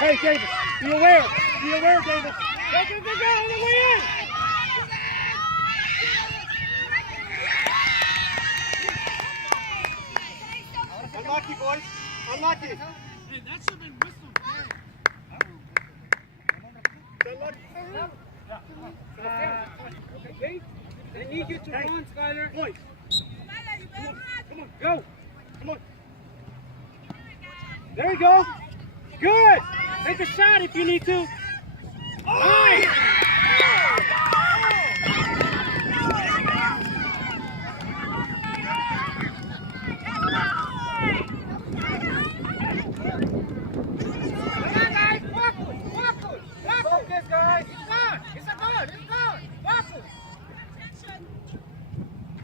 Hey, David, be aware. Be aware, David. Go, go, go, go, on the way in. Unlucky, boys. Unlucky. Hey, that should have been whistled. Okay, they need you to run, Skyler. Boys. Come on, go. Come on. There you go. Good. Take a shot if you need to. Nice.